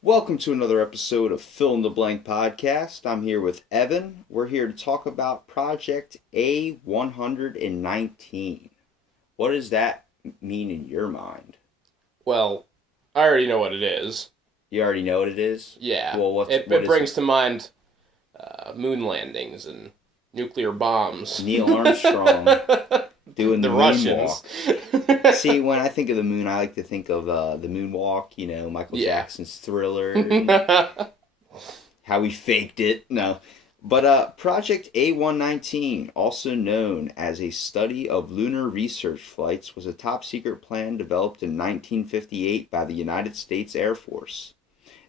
Welcome to another episode of Fill in the Blank Podcast. I'm here with Evan. We're here to talk about Project A119. What does that mean in your mind? Well, I already know what it is. You already know what it is? Yeah. Well, what it is brings to mind moon landings and nuclear bombs. Neil Armstrong doing the Russians. moonwalk. See, when I think of the moon, I like to think of the moonwalk, Michael Jackson's Thriller. How he faked it. No. But Project A119, also known as a study of lunar research flights, was a top-secret plan developed in 1958 by the United States Air Force.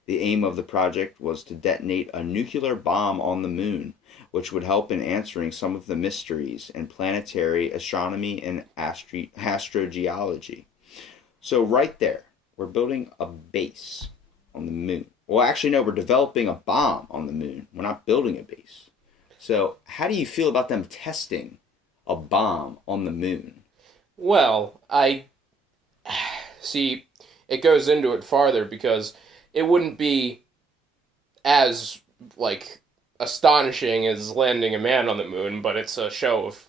The aim of the project was to detonate a nuclear bomb on the moon, which would help in answering some of the mysteries in planetary astronomy and astrogeology. So right there, we're building a base on the moon. Well, actually, no, we're developing a bomb on the moon. We're not building a base. So how do you feel about them testing a bomb on the moon? Well, see, it goes into it farther because it wouldn't be as, astonishing as landing a man on the moon, but it's a show of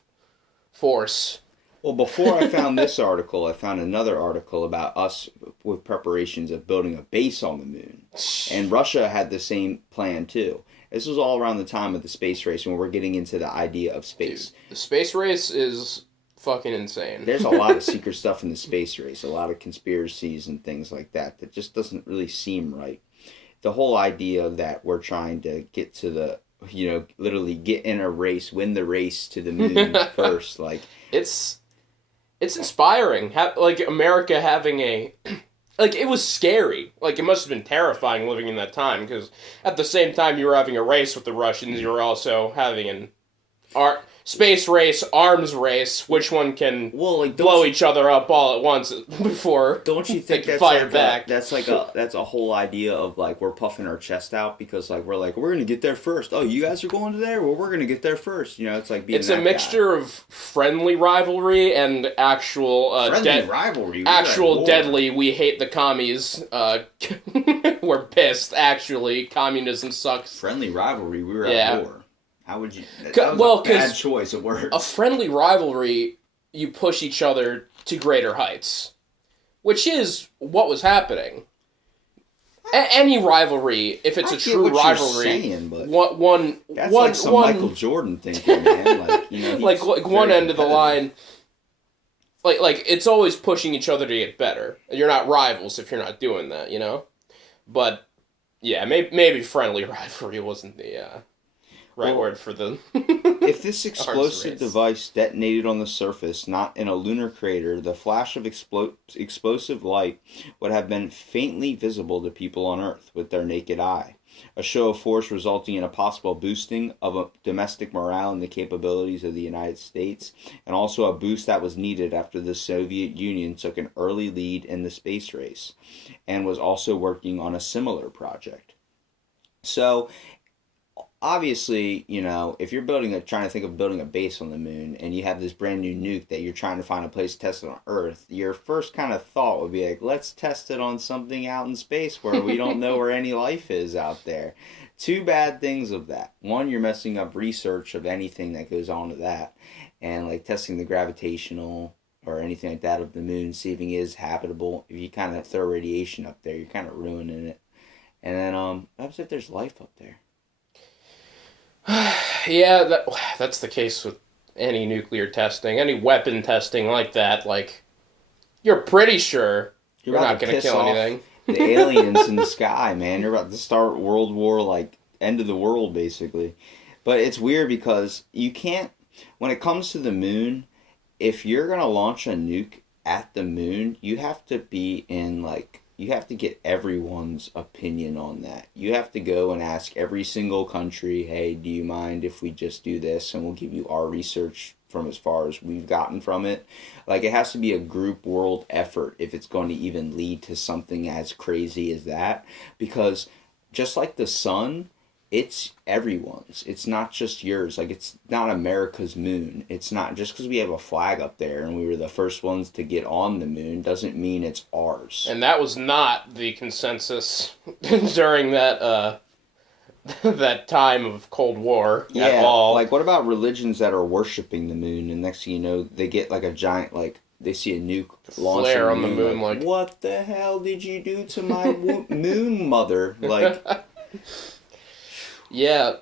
force. Well, before I found this article, I found another article about us with preparations of building a base on the moon. And Russia had the same plan, too. This was all around the time of the space race when we're getting into the idea of space. Dude, the space race is fucking insane. There's a lot of secret stuff in the space race, a lot of conspiracies and things like that just doesn't really seem right. The whole idea that we're trying to get to the, literally get in a race, win the race to the moon first, It's inspiring. America having a... it was scary. It must have been terrifying living in that time, because at the same time you were having a race with the Russians, you were also having an space race, arms race, which one can blow each other up all at once before don't you think they that's fire back. That's a whole idea of we're puffing our chest out because we're gonna get there first. Oh, you guys are going to there? Well, we're gonna get there first. It's like being it's a mixture of friendly rivalry and actual rivalry. Actual deadly. We hate the commies. We're pissed. Actually, communism sucks. Friendly rivalry. We were at war. How would you... That was a bad choice of words. A friendly rivalry, you push each other to greater heights. Which is what was happening. Any rivalry, if it's a true rivalry... Saying, but that's some Michael Jordan thinking, man. One end of the line... it's always pushing each other to get better. You're not rivals if you're not doing that, But, yeah, maybe friendly rivalry wasn't the... word for the if this explosive device detonated on the surface, not in a lunar crater, the flash of explosive light would have been faintly visible to people on Earth with their naked eye. A show of force resulting in a possible boosting of domestic morale and the capabilities of the United States, and also a boost that was needed after the Soviet Union took an early lead in the space race, and was also working on a similar project. So, obviously, if you're trying to think of building a base on the moon, and you have this brand new nuke that you're trying to find a place to test it on Earth, your first kind of thought would be let's test it on something out in space where we don't know where any life is out there. Two bad things of that. One, you're messing up research of anything that goes on to that, and testing the gravitational or anything like that of the moon, see if it is habitable. If you kind of throw radiation up there, you're kind of ruining it. And then, what happens if there's life up there? Yeah, that's the case with any nuclear testing, any weapon testing like that. You're pretty sure you're not going to kill anything. The aliens in the sky, man. You're about to start World War, end of the world, basically. But it's weird because you can't, when it comes to the moon, if you're going to launch a nuke at the moon, you have to be in, you have to get everyone's opinion on that. You have to go and ask every single country, hey, do you mind if we just do this? And we'll give you our research from as far as we've gotten from it. It has to be a group world effort if it's going to even lead to something as crazy as that. Because just like the sun, it's everyone's. It's not just yours. Like, it's not America's moon. It's not just because we have a flag up there and we were the first ones to get on the moon doesn't mean it's ours. And that was not the consensus during that that time of Cold War at all. Like, what about religions that are worshiping the moon, and next thing you know, they get like a giant, like, they see a nuke launch Flare on the moon, like, what the hell did you do to my moon mother? Like, yeah.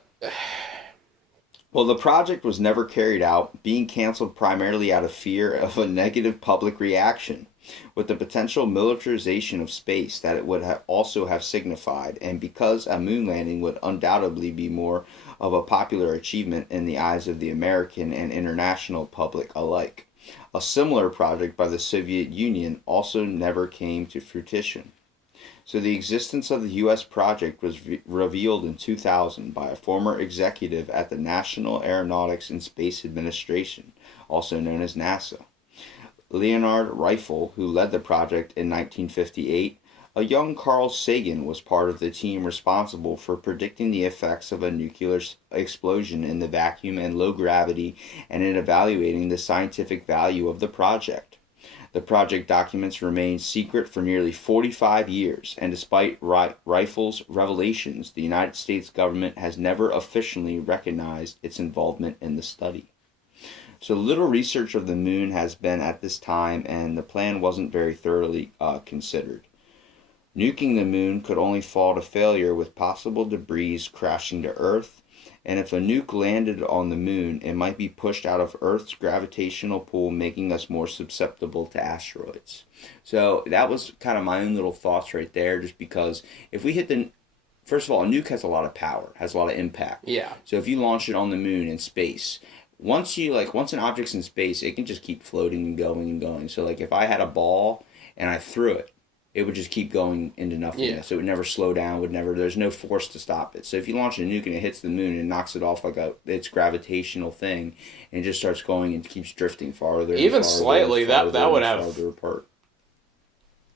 well, the project was never carried out, being canceled primarily out of fear of a negative public reaction, with the potential militarization of space that it would also have signified, and because a moon landing would undoubtedly be more of a popular achievement in the eyes of the American and international public alike. A similar project by the Soviet Union also never came to fruition. So the existence of the U.S. project was revealed in 2000 by a former executive at the National Aeronautics and Space Administration, also known as NASA. Leonard Riefel, who led the project in 1958, a young Carl Sagan was part of the team responsible for predicting the effects of a nuclear explosion in the vacuum and low gravity and in evaluating the scientific value of the project. The project documents remained secret for nearly 45 years, and despite Rifle's revelations, the United States government has never officially recognized its involvement in the study. So little research of the moon has been at this time, and the plan wasn't very thoroughly considered. Nuking the moon could only fall to failure with possible debris crashing to Earth, and if a nuke landed on the moon, it might be pushed out of Earth's gravitational pull, making us more susceptible to asteroids. So that was kind of my own little thoughts right there, just because if we hit the... First of all, a nuke has a lot of power, has a lot of impact. Yeah. So if you launch it on the moon in space, once an object's in space, it can just keep floating and going and going. So like if I had a ball and I threw it, it would just keep going into nothingness. Yeah. So it would never slow down, there's no force to stop it. So if you launch a nuke and it hits the moon and knocks it off like its gravitational thing, and it just starts going and keeps drifting farther. Even and farther, slightly, farther, that would have farther apart.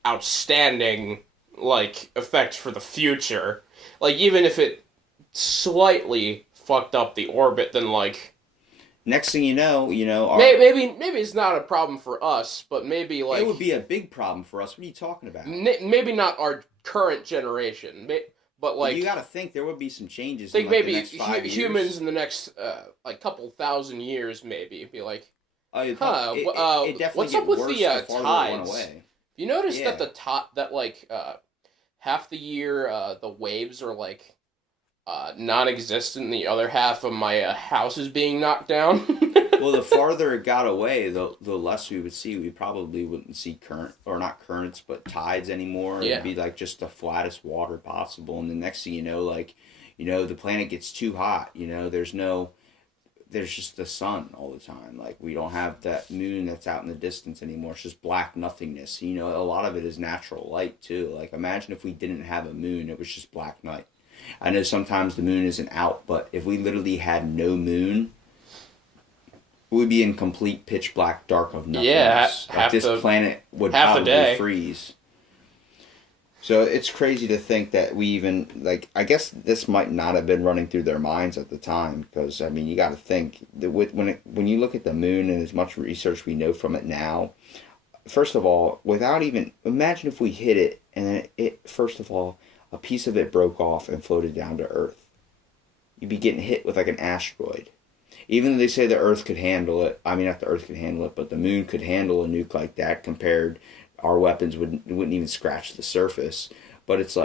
Outstanding effects for the future. Like even if it slightly fucked up the orbit, then next thing you know, maybe it's not a problem for us, but maybe it would be a big problem for us. What are you talking about? Maybe not our current generation, but you got to think there would be some changes. Think in, maybe the next 5 years. Humans in the next couple thousand years, maybe be like, it what's up with the tides? You notice that half the year the waves are non-existent, and the other half of my house is being knocked down. Well, the farther it got away, the less we would see. We probably wouldn't see not currents, but tides anymore. Yeah. It'd be just the flattest water possible. And the next thing you know, the planet gets too hot. There's just the sun all the time. We don't have that moon that's out in the distance anymore. It's just black nothingness. A lot of it is natural light too. Imagine if we didn't have a moon, it was just black night. I know sometimes the moon isn't out, but if we literally had no moon, we'd be in complete pitch black dark of nothingness. Yeah, this planet would probably freeze. So it's crazy to think that we even, I guess this might not have been running through their minds at the time, because, you got to think, that when you look at the moon and as much research we know from it now, first of all, imagine if we hit it, and then first of all, a piece of it broke off and floated down to Earth. You'd be getting hit with an asteroid. Even though they say the Earth could handle it, not the Earth could handle it, but the moon could handle a nuke like that compared, our weapons wouldn't even scratch the surface. But it's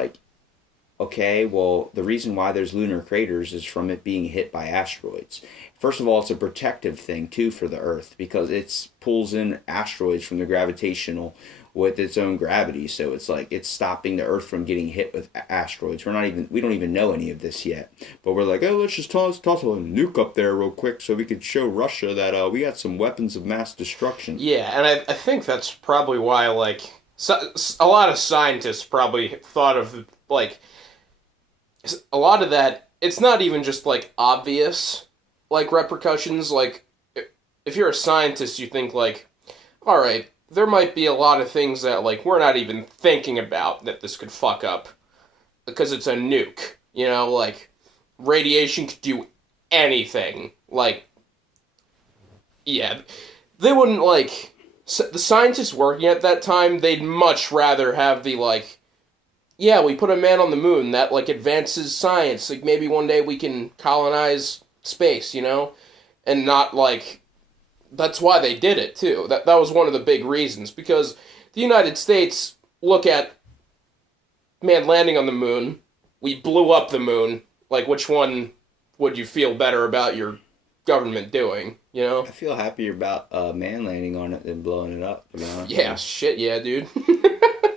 okay, well, the reason why there's lunar craters is from it being hit by asteroids. First of all, it's a protective thing, too, for the Earth, because it pulls in asteroids from the gravitational with its own gravity, so it's stopping the Earth from getting hit with asteroids. We don't even know any of this yet, but we're let's just toss a nuke up there real quick so we could show Russia that we got some weapons of mass destruction. Yeah, and I think that's probably why a lot of scientists probably thought of a lot of that. It's not even just obvious repercussions. If you're a scientist, you think all right, there might be a lot of things that we're not even thinking about that this could fuck up because it's a nuke. radiation could do anything. Like, yeah, they wouldn't, like, the scientists working at that time, they'd much rather have the, like, yeah, we put a man on the moon, that, like, advances science, like, maybe one day we can colonize space, you know? And not, like, that's why they did it, too. That was one of the big reasons, because the United States look at man landing on the moon, we blew up the moon, like, which one would you feel better about your government doing, you know? I feel happier about man landing on it than blowing it up, to be honest. Yeah, shit, yeah, dude.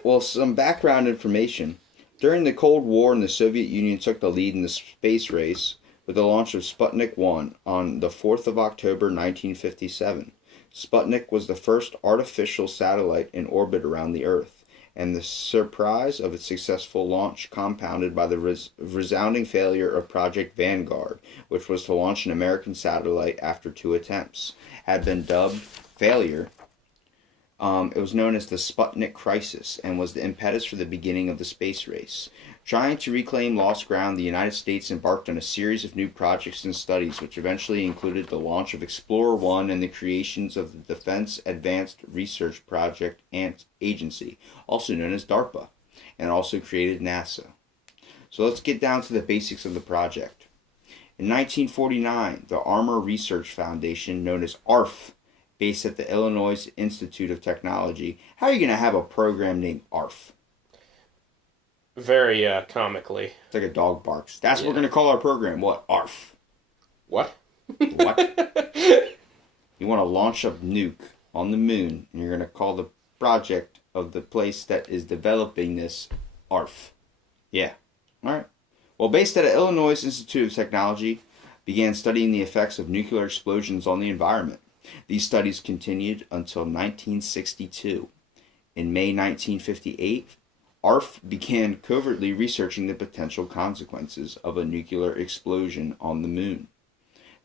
Well, some background information. During the Cold War, the Soviet Union took the lead in the space race with the launch of Sputnik 1 on the 4th of October 1957. Sputnik was the first artificial satellite in orbit around the Earth, and the surprise of its successful launch compounded by the resounding failure of Project Vanguard, which was to launch an American satellite after 2 attempts, had been dubbed failure. It was known as the Sputnik Crisis and was the impetus for the beginning of the space race. Trying to reclaim lost ground, the United States embarked on a series of new projects and studies, which eventually included the launch of Explorer 1 and the creations of the Defense Advanced Research Project Agency, also known as DARPA, and also created NASA. So let's get down to the basics of the project. In 1949, the Armor Research Foundation, known as ARF, based at the Illinois Institute of Technology. How are you going to have a program named ARF? Very comically. It's like a dog barks. That's what we're going to call our program. What? ARF. What? What? You want to launch a nuke on the moon, and you're going to call the project of the place that is developing this ARF. Yeah. All right. Well, based at the Illinois Institute of Technology, began studying the effects of nuclear explosions on the environment. These studies continued until 1962. In May 1958, ARF began covertly researching the potential consequences of a nuclear explosion on the moon.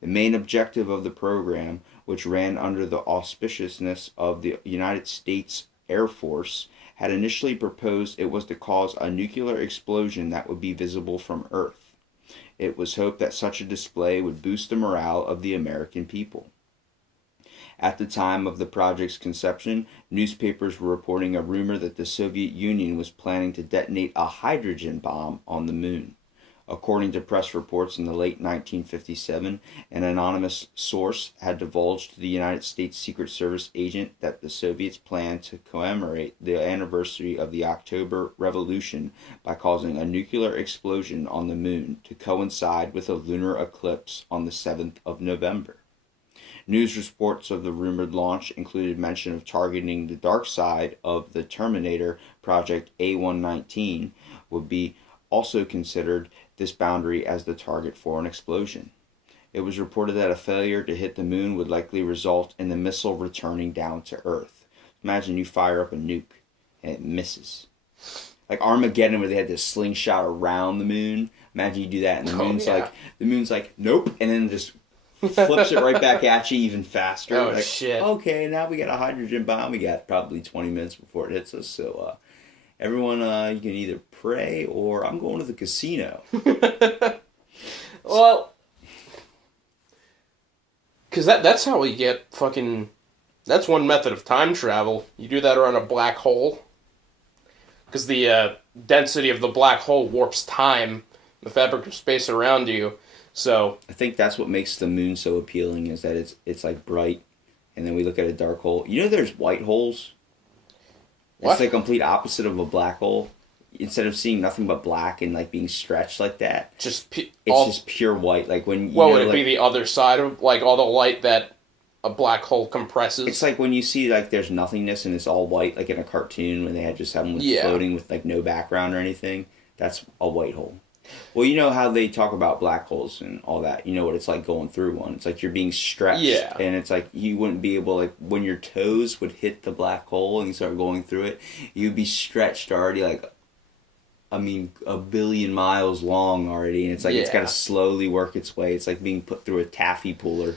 The main objective of the program, which ran under the auspiciousness of the United States Air Force, had initially proposed it was to cause a nuclear explosion that would be visible from Earth. It was hoped that such a display would boost the morale of the American people. At the time of the project's conception, newspapers were reporting a rumor that the Soviet Union was planning to detonate a hydrogen bomb on the moon. According to press reports in the late 1957, an anonymous source had divulged to the United States Secret Service agent that the Soviets planned to commemorate the anniversary of the October Revolution by causing a nuclear explosion on the moon to coincide with a lunar eclipse on the 7th of November. News reports of the rumored launch included mention of targeting the dark side of the Terminator project A119 would be also considered this boundary as the target for an explosion. It was reported that a failure to hit the moon would likely result in the missile returning down to Earth. Imagine you fire up a nuke and it misses. Like Armageddon where they had this slingshot around the moon. Imagine you do that and the moon's like, nope, and then just flips it right back at you even faster. Oh, like, shit. Okay, now we got a hydrogen bomb. We got probably 20 minutes before it hits us. So, everyone, you can either pray or I'm going to the casino. Well, because that's how we get fucking... That's one method of time travel. You do that around a black hole. Because the density of the black hole warps time, the fabric of space around you. So I think that's what makes the moon so appealing is that it's like bright, and then we look at a dark hole. You know, there's white holes. What? It's the complete opposite of a black hole. Instead of seeing nothing but black and like being stretched like that, it's just pure white. Like when would it be the other side of like all the light that a black hole compresses? It's like when you see like there's nothingness and it's all white, like in a cartoon when they had just someone floating with like no background or anything. That's a white hole. Well, you know how they talk about black holes and all that. You know what it's like going through one. It's like you're being stretched. Yeah. And it's like you wouldn't be able, like, when your toes would hit the black hole and you start going through it, you'd be stretched already, like, a billion miles long already. And it's like it's got to slowly work its way. It's like being put through a taffy puller.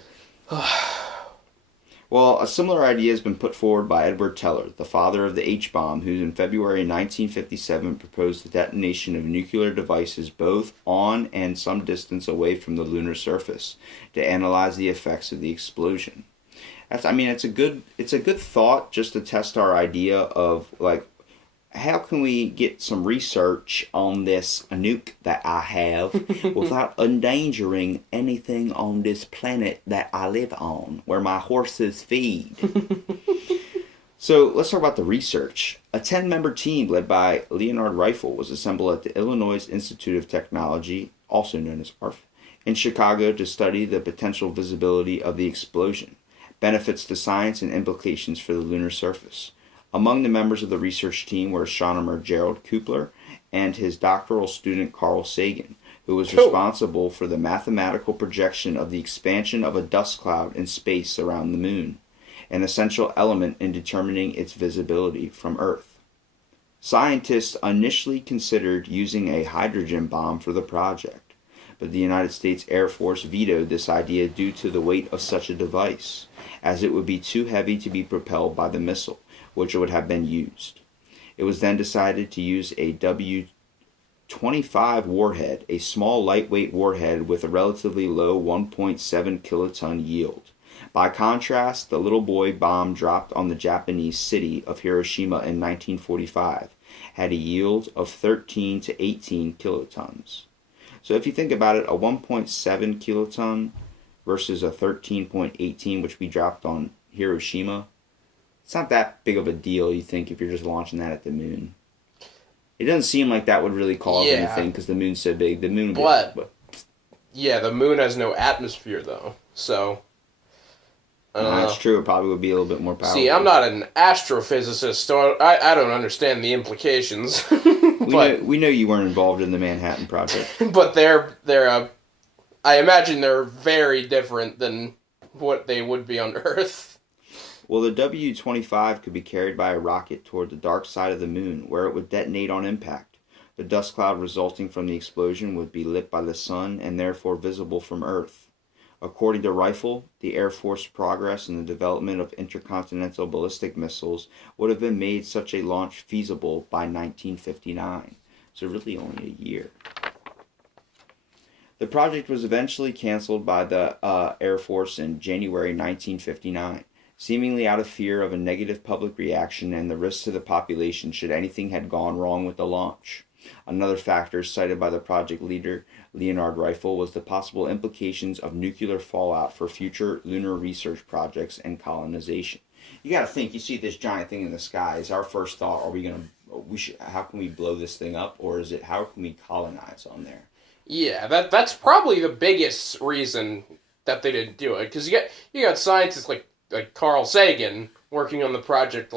Well, a similar idea has been put forward by Edward Teller, the father of the H-bomb, who in February 1957 proposed the detonation of nuclear devices both on and some distance away from the lunar surface to analyze the effects of the explosion. It's a good thought just to test our idea of like how can we get some research on this nuke that I have without endangering anything on this planet that I live on, where my horses feed? So let's talk about the research. A 10-member team led by Leonard Rifle was assembled at the Illinois Institute of Technology, also known as ARF, in Chicago to study the potential visibility of the explosion, benefits to science, and implications for the lunar surface. Among the members of the research team were astronomer Gerald Kupler and his doctoral student Carl Sagan, who was responsible for the mathematical projection of the expansion of a dust cloud in space around the moon, an essential element in determining its visibility from Earth. Scientists initially considered using a hydrogen bomb for the project, but the United States Air Force vetoed this idea due to the weight of such a device, as it would be too heavy to be propelled by the missile which would have been used. It was then decided to use a W-25 warhead, a small lightweight warhead with a relatively low 1.7 kiloton yield. By contrast, the little boy bomb dropped on the Japanese city of Hiroshima in 1945 had a yield of 13 to 18 kilotons. So if you think about it, a 1.7 kiloton versus a 13.18, which we dropped on Hiroshima, it's not that big of a deal, you think, if you're just launching that at the moon. It doesn't seem like that would really cause anything because the moon's so big. The moon yeah, the moon has no atmosphere, though. So, that's true. It probably would be a little bit more powerful. See, I'm not an astrophysicist, so I don't understand the implications. We know you weren't involved in the Manhattan Project. But I imagine they're very different than what they would be on Earth. Well, the W-25 could be carried by a rocket toward the dark side of the moon, where it would detonate on impact. The dust cloud resulting from the explosion would be lit by the sun and therefore visible from Earth. According to Rifle, the Air Force progress in the development of intercontinental ballistic missiles would have been made such a launch feasible by 1959, so really only a year. The project was eventually canceled by the Air Force in January 1959. Seemingly out of fear of a negative public reaction and the risks to the population should anything had gone wrong with the launch. Another factor cited by the project leader, Leonard Rifle, was the possible implications of nuclear fallout for future lunar research projects and colonization. You got to think, you see this giant thing in the sky, is our first thought, how can we blow this thing up, or is it how can we colonize on there? Yeah, that's probably the biggest reason that they didn't do it, because you got scientists like Carl Sagan working on the project,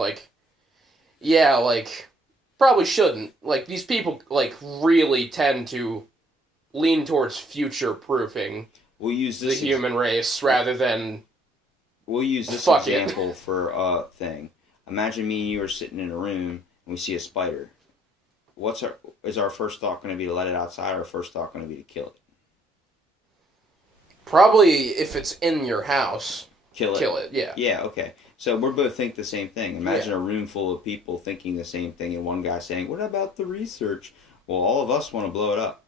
probably shouldn't. These people, really tend to lean towards future-proofing the human race rather than We'll use this example for a thing. Imagine me and you are sitting in a room and we see a spider. Is our first thought going to be to let it outside, or our first thought going to be to kill it? Probably, if it's in your house, kill it, yeah. Yeah, okay. So we both think the same thing. Imagine a room full of people thinking the same thing, and one guy saying, "What about the research?" Well, all of us want to blow it up.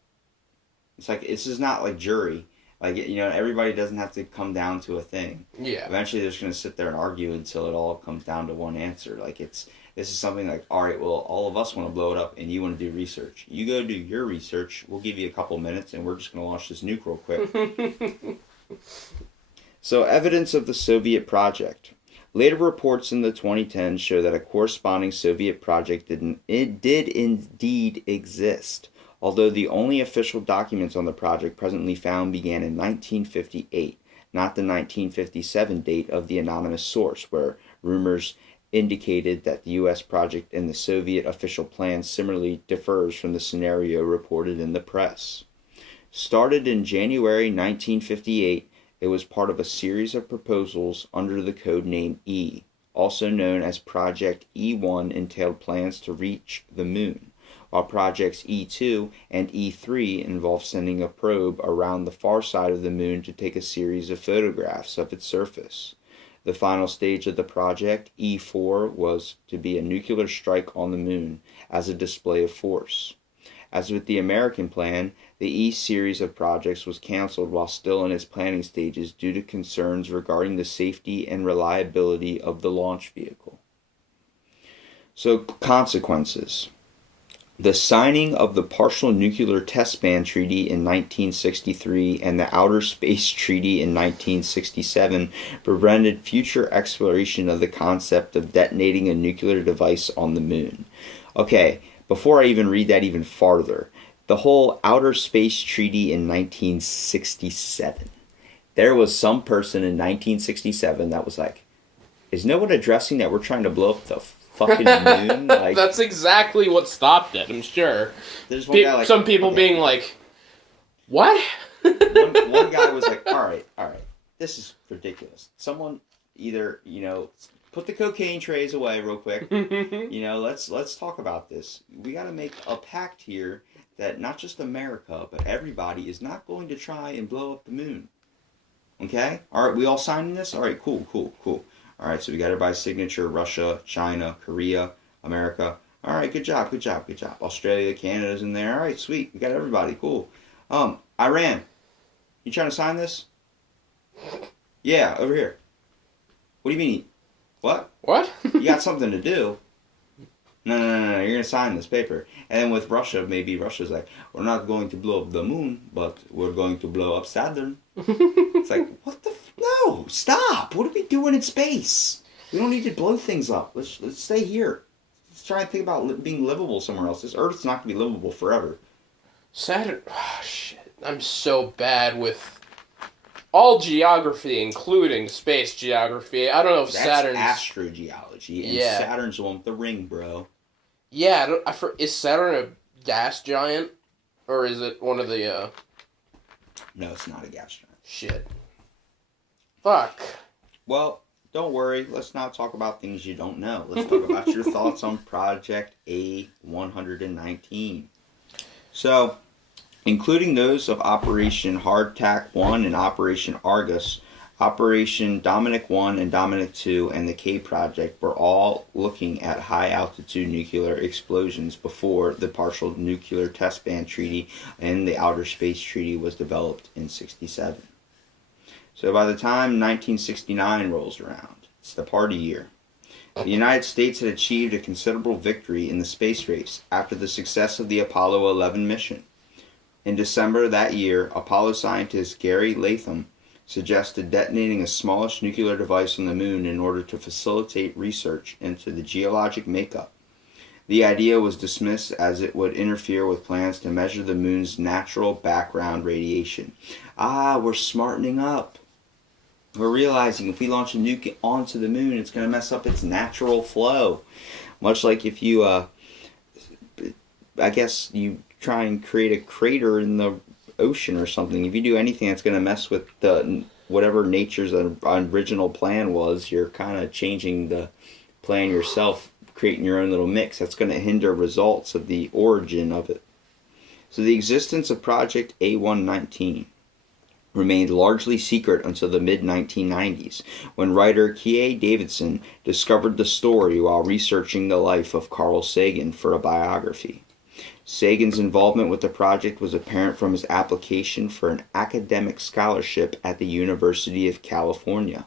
It's like, this is not like jury. Everybody doesn't have to come down to a thing. Yeah. Eventually, they're just going to sit there and argue until it all comes down to one answer. This is something like, all right, well, all of us want to blow it up, and you want to do research. You go do your research. We'll give you a couple minutes, and we're just going to launch this nuke real quick. So, evidence of the Soviet project. Later reports in the 2010s show that a corresponding Soviet project did indeed exist, although the only official documents on the project presently found began in 1958, not the 1957 date of the anonymous source, where rumors indicated that the U.S. project and the Soviet official plan similarly differs from the scenario reported in the press. Started in January 1958, it was part of a series of proposals under the code name E, also known as Project E1, entailed plans to reach the moon, while Projects E2 and E3 involved sending a probe around the far side of the moon to take a series of photographs of its surface. The final stage of the project, E4, was to be a nuclear strike on the moon as a display of force. As with the American plan, the E series of projects was canceled while still in its planning stages due to concerns regarding the safety and reliability of the launch vehicle. So, consequences. The signing of the Partial Nuclear Test Ban Treaty in 1963 and the Outer Space Treaty in 1967 prevented future exploration of the concept of detonating a nuclear device on the moon. Okay, before I even read that even farther, the whole Outer Space Treaty in 1967. There was some person in 1967 that was like, is no one addressing that we're trying to blow up the fucking moon? Like, that's exactly what stopped it, I'm sure. There's one guy like, some people okay, being like, what? one guy was like, all right, this is ridiculous. Someone either, put the cocaine trays away real quick. Let's talk about this. We got to make a pact here that not just America, but everybody is not going to try and blow up the moon. Okay? All right, we all signing this? All right, cool. All right, so we got everybody's signature: Russia, China, Korea, America. All right, good job. Australia, Canada's in there. All right, sweet. We got everybody. Cool. Iran, you trying to sign this? Yeah, over here. What do you mean? What? You got something to do. No, you're going to sign this paper. And then with Russia, maybe Russia's like, we're not going to blow up the moon, but we're going to blow up Saturn. It's like, what the no, stop. What are we doing in space? We don't need to blow things up. Let's stay here. Let's try and think about being livable somewhere else. This Earth's not going to be livable forever. Saturn, shit. I'm so bad with all geography, including space geography. I don't know if Saturn's... That's astrogeology, and Saturn's the one with the ring, bro. Yeah, is Saturn a gas giant? Or is it one of the, No, it's not a gas giant. Shit. Fuck. Well, don't worry. Let's not talk about things you don't know. Let's talk about your thoughts on Project A119. So, including those of Operation Hardtack 1 and Operation Argus, Operation Dominic 1 and Dominic 2 and the K Project were all looking at high-altitude nuclear explosions before the Partial Nuclear Test Ban Treaty and the Outer Space Treaty was developed in 1967. So by the time 1969 rolls around, it's the party year. The United States had achieved a considerable victory in the space race after the success of the Apollo 11 mission. In December that year, Apollo scientist Gary Latham suggested detonating a smallish nuclear device on the moon in order to facilitate research into the geologic makeup. The idea was dismissed as it would interfere with plans to measure the moon's natural background radiation. We're smartening up. We're realizing if we launch a nuke onto the moon, it's going to mess up its natural flow. Much like if you, I guess you try and create a crater in the ocean or something. If you do anything that's going to mess with the whatever nature's original plan was, you're kind of changing the plan yourself, creating your own little mix. That's going to hinder results of the origin of it. So the existence of Project A119 remained largely secret until the mid-1990s, when writer Kieh Davidson discovered the story while researching the life of Carl Sagan for a biography. Sagan's involvement with the project was apparent from his application for an academic scholarship at the University of California,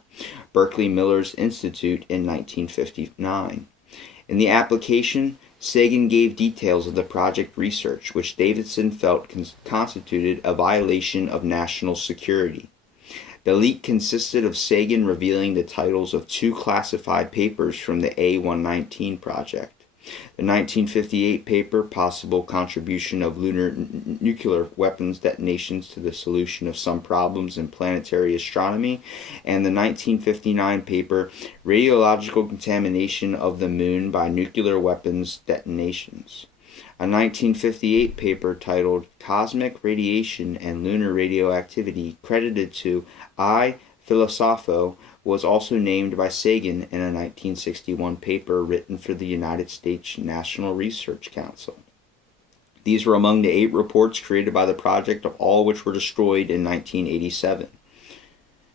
Berkeley Millers Institute, in 1959. In the application, Sagan gave details of the project research, which Davidson felt constituted a violation of national security. The leak consisted of Sagan revealing the titles of 2 classified papers from the A119 project. The 1958 paper, Possible Contribution of Lunar Nuclear Weapons Detonations to the Solution of Some Problems in Planetary Astronomy, and the 1959 paper, Radiological Contamination of the Moon by Nuclear Weapons Detonations. A 1958 paper titled Cosmic Radiation and Lunar Radioactivity, credited to I. Filosofo, was also named by Sagan in a 1961 paper written for the United States National Research Council. These were among the 8 reports created by the project, of all which were destroyed in 1987.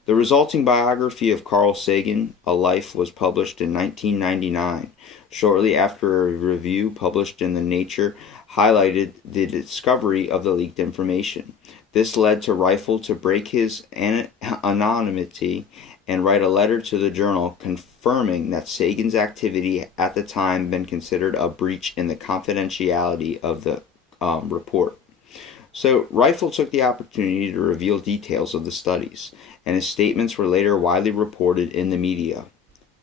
The resulting biography of Carl Sagan, A Life, was published in 1999, shortly after a review published in the Nature highlighted the discovery of the leaked information. This led to Rifle to break his anonymity and write a letter to the journal confirming that Sagan's activity at the time been considered a breach in the confidentiality of the report. So Rifle took the opportunity to reveal details of the studies, and his statements were later widely reported in the media.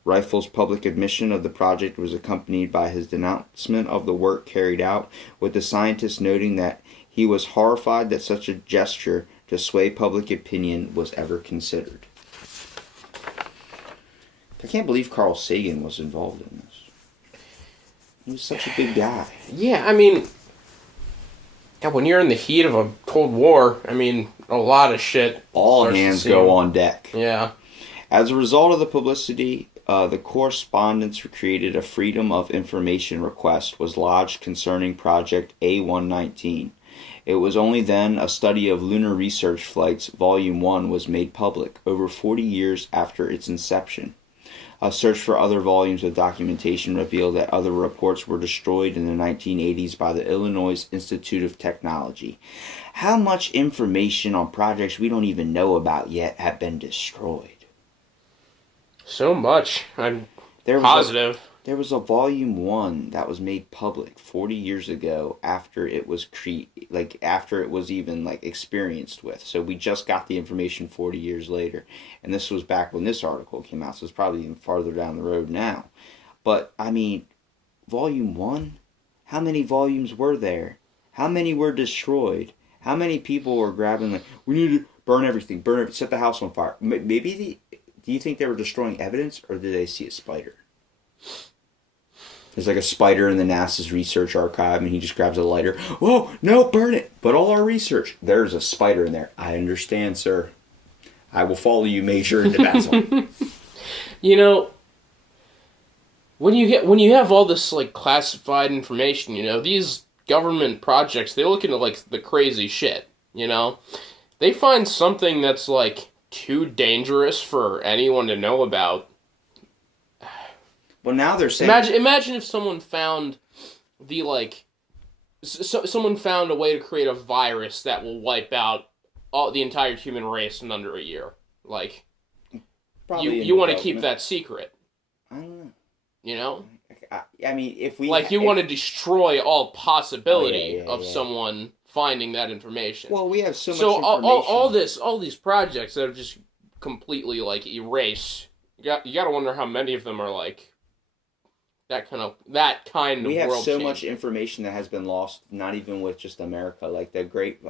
Rifle's public admission of the project was accompanied by his denouncement of the work carried out, with the scientist noting that he was horrified that such a gesture to sway public opinion was ever considered. I can't believe Carl Sagan was involved in this. He was such a big guy. Yeah, I mean, yeah, when you're in the heat of a Cold War, I mean, a lot of shit. All hands go on deck. Yeah. As a result of the publicity, the correspondence created a Freedom of Information request was lodged concerning Project A119. It was only then a study of lunar research flights, Volume 1, was made public, over 40 years after its inception. A search for other volumes of documentation revealed that other reports were destroyed in the 1980s by the Illinois Institute of Technology. How much information on projects we don't even know about yet have been destroyed? So much. I'm positive. There was a Volume 1 that was made public 40 years ago after it was after it was even experienced with. So we just got the information 40 years later. And this was back when this article came out, so it's probably even farther down the road now. But I mean, Volume 1, how many volumes were there? How many were destroyed? How many people were grabbing we need to burn everything, set the house on fire? Maybe do you think they were destroying evidence, or did they see a spider? There's a spider in the NASA's research archive, and he just grabs a lighter. Whoa, no, burn it! But all our research, there's a spider in there. I understand, sir. I will follow you, Major, into battle. You know, when you have all this classified information, these government projects, they look into the crazy shit. They find something that's too dangerous for anyone to know about. Well, now they're saying... Imagine if someone found someone found a way to create a virus that will wipe out the entire human race in under a year. You want to keep that secret. I don't know. I mean, if we... you want to destroy all possibility of someone finding that information. Well, we have so much information. all these projects that have just completely erased. You got to wonder how many of them are that kind of we have world so changing. much information that has been lost, not even with just America, the great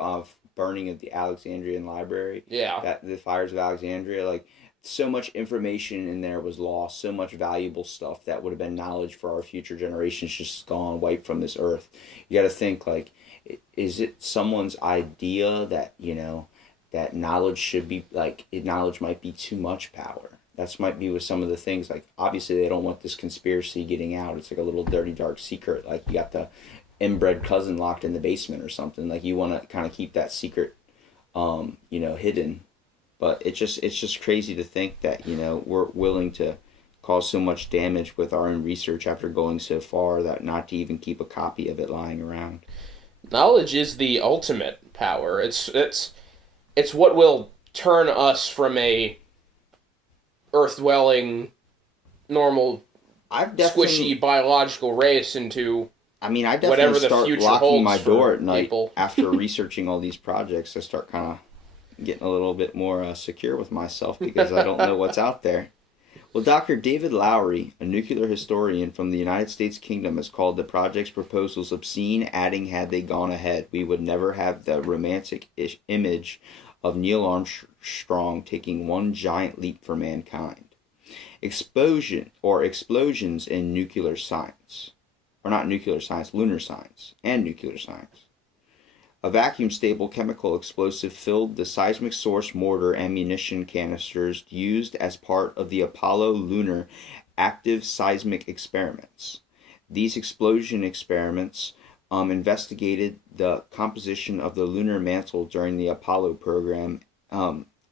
burning of the Alexandrian Library. Yeah. The fires of Alexandria, so much information in there was lost, so much valuable stuff that would have been knowledge for our future generations just gone, wiped from this earth. You got to think, is it someone's idea that, that knowledge should be, knowledge might be too much power? That might be with some of the things, obviously they don't want this conspiracy getting out. It's a little dirty, dark secret. You got the inbred cousin locked in the basement or something. You want to kind of keep that secret, hidden. But it's just crazy to think that, we're willing to cause so much damage with our own research after going so far that not to even keep a copy of it lying around. Knowledge is the ultimate power. It's what will turn us from a earth-dwelling, normal, squishy biological race into I definitely whatever the start future locking holds my door at night people. after researching all these projects. I start kind of getting a little bit more secure with myself because I don't know what's out there. Well, Dr. David Lowery, a nuclear historian from the United States Kingdom, has called the project's proposals obscene, adding, had they gone ahead, we would never have the romantic image of Neil Armstrong taking one giant leap for mankind. Explosions in nuclear science. Or not nuclear science, lunar science, and nuclear science. A vacuum-stable chemical explosive filled the seismic source mortar ammunition canisters used as part of the Apollo lunar active seismic experiments. These explosion experiments investigated the composition of the lunar mantle during the Apollo program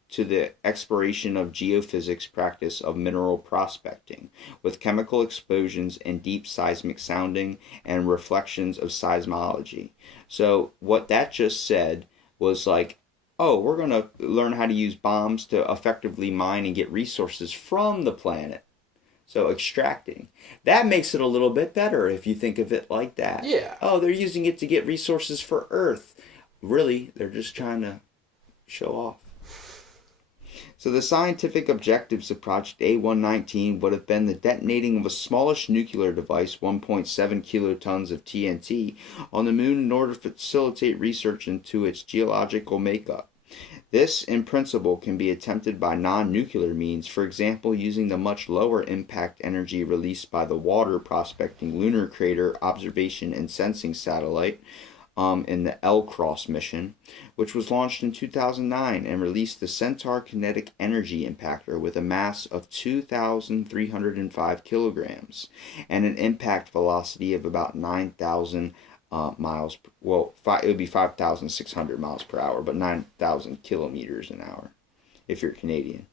to the exploration of geophysics practice of mineral prospecting, with chemical explosions and deep seismic sounding and reflections of seismology. So what that just said was like, oh, we're going to learn how to use bombs to effectively mine and get resources from the planet. So extracting. That makes it a little bit better if you think of it like that. Yeah. Oh, they're using it to get resources for Earth. Really, they're just trying to show off. So the scientific objectives of Project A119 would have been the detonating of a smallish nuclear device, 1.7 kilotons of TNT, on the moon in order to facilitate research into its geological makeup. This, in principle, can be attempted by non-nuclear means, for example, using the much lower impact energy released by the water prospecting lunar crater observation and sensing satellite, in the L-Cross mission, which was launched in 2009 and released the Centaur Kinetic Energy Impactor with a mass of 2,305 kilograms and an impact velocity of about 9,000 miles. It would be 5,600 miles per hour, but 9,000 kilometers an hour if you're Canadian.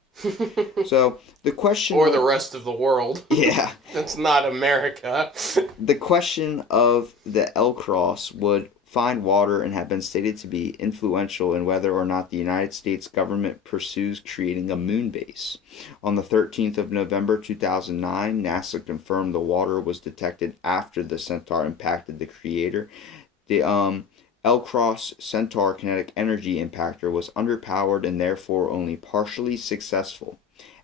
So the question, or the rest of the world. Yeah, that's not America. The question of the L-Cross would find water and have been stated to be influential in whether or not the United States government pursues creating a moon base. On the 13th of November 2009, NASA confirmed the water was detected after the Centaur impacted the crater. The L-Cross Centaur Kinetic Energy Impactor was underpowered and therefore only partially successful,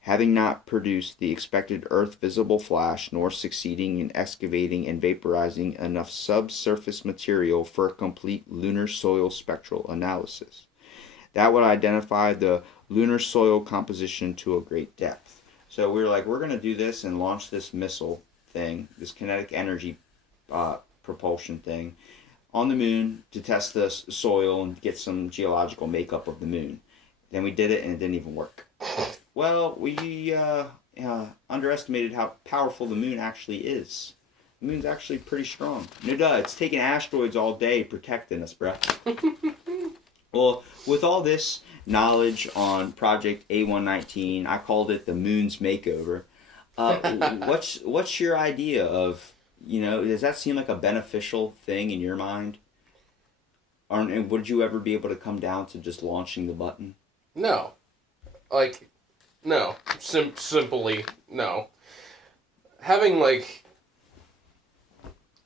having not produced the expected Earth-visible flash nor succeeding in excavating and vaporizing enough subsurface material for a complete lunar soil spectral analysis. That would identify the lunar soil composition to a great depth. So we were like, we're going to do this and launch this missile thing, this kinetic energy propulsion thing, on the moon to test the soil and get some geological makeup of the moon. Then we did it and it didn't even work. Well, we underestimated how powerful the moon actually is. The moon's actually pretty strong. No duh, it's taking asteroids all day protecting us, bruh. Well, with all this knowledge on Project A119, I called it the moon's makeover. What's your idea of, does that seem like a beneficial thing in your mind? And would you ever be able to come down to just launching the button? No. No. Simply, no. Having,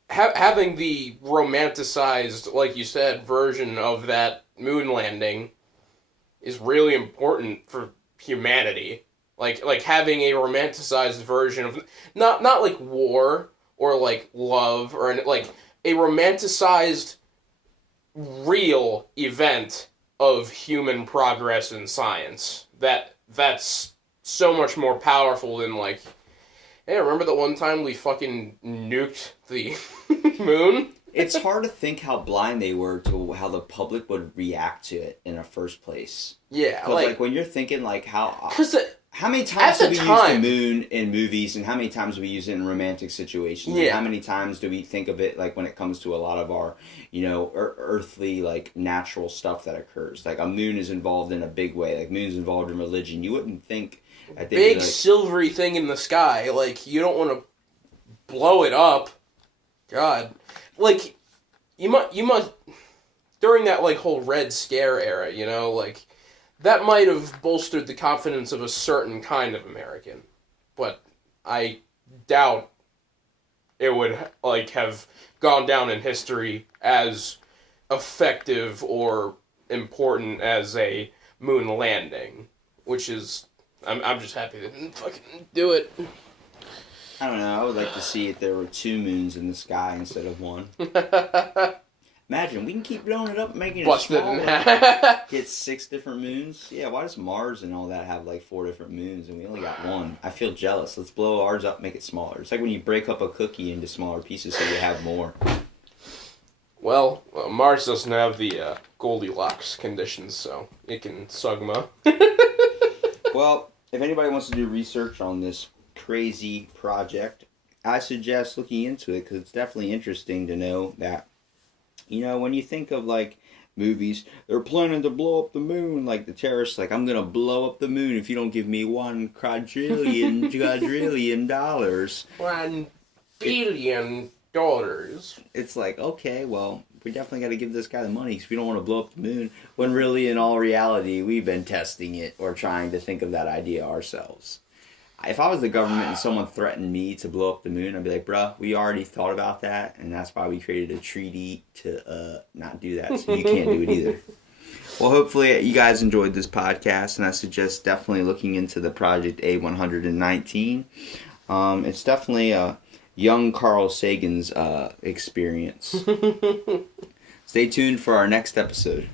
having the romanticized, like you said, version of that moon landing is really important for humanity. Like having a romanticized version of, not like war or like love or like a romanticized real event of human progress in science. That's so much more powerful than like, hey, remember the one time we fucking nuked the moon? It's hard to think how blind they were to how the public would react to it in the first place. Yeah, because like when you're thinking like how many times do we use the moon in movies, and how many times do we use it in romantic situations? Yeah. And how many times do we think of it like when it comes to a lot of our, earthly like natural stuff that occurs? Like a moon is involved in a big way. Like moon's involved in religion. You wouldn't think that big silvery thing in the sky. Like you don't want to blow it up. God, like you must during that like whole Red Scare era. Like. That might have bolstered the confidence of a certain kind of American, but I doubt it would have gone down in history as effective or important as a moon landing, which is I'm just happy they didn't fucking do it. I don't know. I would like to see if there were 2 moons in the sky instead of 1. Imagine, we can keep blowing it up and making it smaller. Get 6 different moons. Yeah, why does Mars and all that have like 4 different moons and we only got 1? I feel jealous. Let's blow ours up, make it smaller. It's like when you break up a cookie into smaller pieces so you have more. Well, Mars doesn't have the Goldilocks conditions, so it can sugma. Well, if anybody wants to do research on this crazy project, I suggest looking into it because it's definitely interesting to know that, when you think of like movies. They're planning to blow up the moon. Like the terrorists, like, I'm gonna blow up the moon if you don't give me $1 quadrillion dollars. $1 billion. It's like, okay, well, we definitely got to give this guy the money because we don't want to blow up the moon. When really, in all reality, we've been testing it or trying to think of that idea ourselves. If I was the government and someone threatened me to blow up the moon, I'd be like, bruh, we already thought about that, and that's why we created a treaty to not do that, so you can't do it either. Well, hopefully you guys enjoyed this podcast, and I suggest definitely looking into the Project A119. It's definitely a young Carl Sagan's experience. Stay tuned for our next episode.